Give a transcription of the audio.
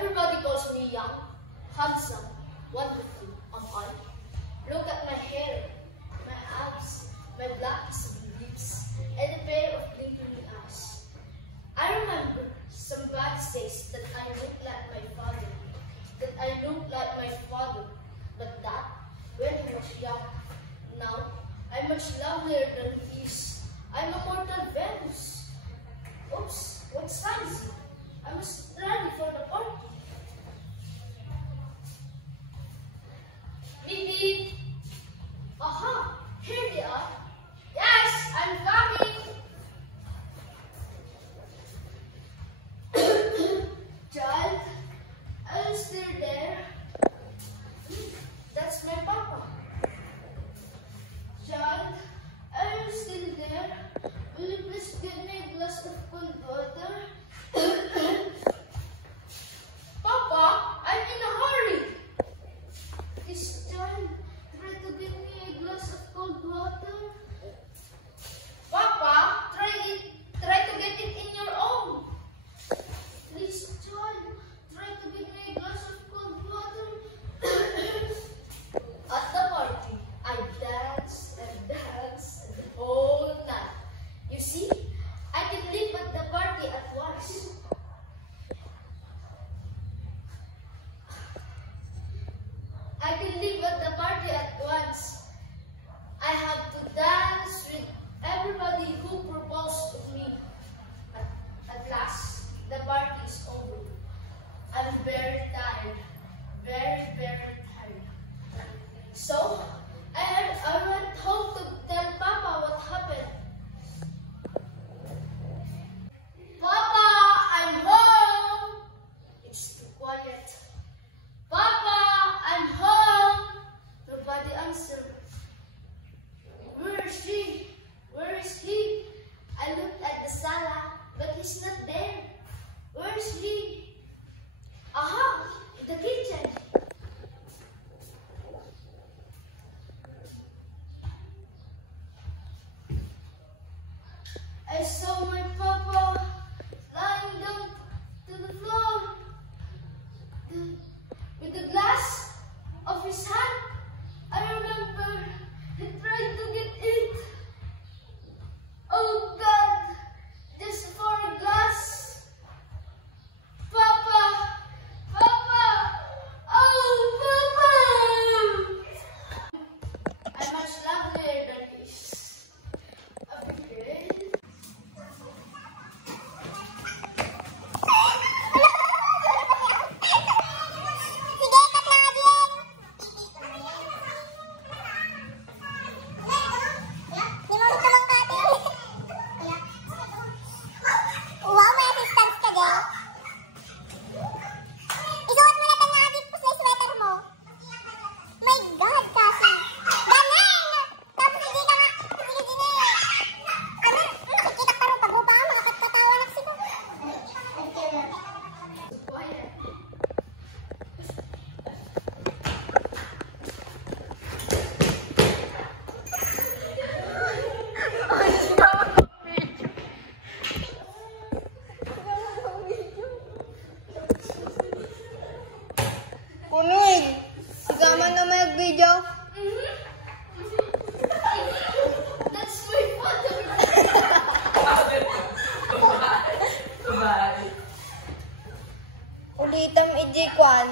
Everybody calls me young, handsome, wonderful, am I? Look at my hair, my abs, my black lips, and a pair of blinking eyes. I remember some bad days that I looked like my father, but that when he was young. Now, I'm much lovelier than he is. I'm a mortal Venus. Oops, what's fancy? I must ready for the party. Beep beep. Aha, here they are. Yes, I'm coming. Child, are you still there? That's my papa. Child, are you still there? Will you please give me a glass of cold water? Papa, I'm in a hurry. Please, child, try to give me a glass of cold water. Papa, try to get it in your own. Please, child, try to give me a glass of cold water. At the party, I danced and danced the whole night. You see, I can leave at the party at once. I can leave at the party at once. I have to dance with everybody who proposed to me. At last, the party is over. I'm very tired. Very, very tired. So, I went home to tell Papa what happened. Papa, I'm home. It's too quiet. Papa, I'm home. Nobody answered. Where is she? Where is he? I looked at the sala, but he's not there. Where is he? Aha, in the kitchen. I saw my papa lying down to the floor with the glass of his hand. I remember he tried to get it. Oh God, just for a glass. Papa, Papa, oh Papa! I'm much lovelier than this. Okay. Kunoy, sigaman na mag-video. That's my father. Ulitam iji kwan.